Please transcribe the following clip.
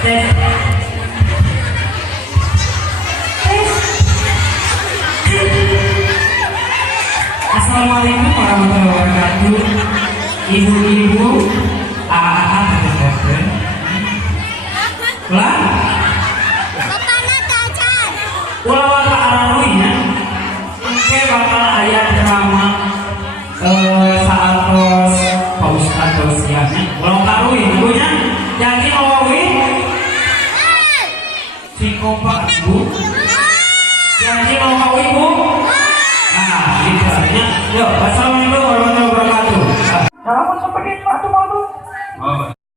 Assalamualaikum warahmatullahi wabarakatuh. Ibu-ibu, AA teman-teman. Lah, ulah wata araruinya. Oke, bakal ayat drama saat tos paus atau siangnya. Ulah karuin, ibunya. Yakin owi? Psikopat bu. Yakin owi bu? Nah, itu artinya. Yo, assalamualaikum warahmatullahi wabarakatuh. Kalau seperti itu,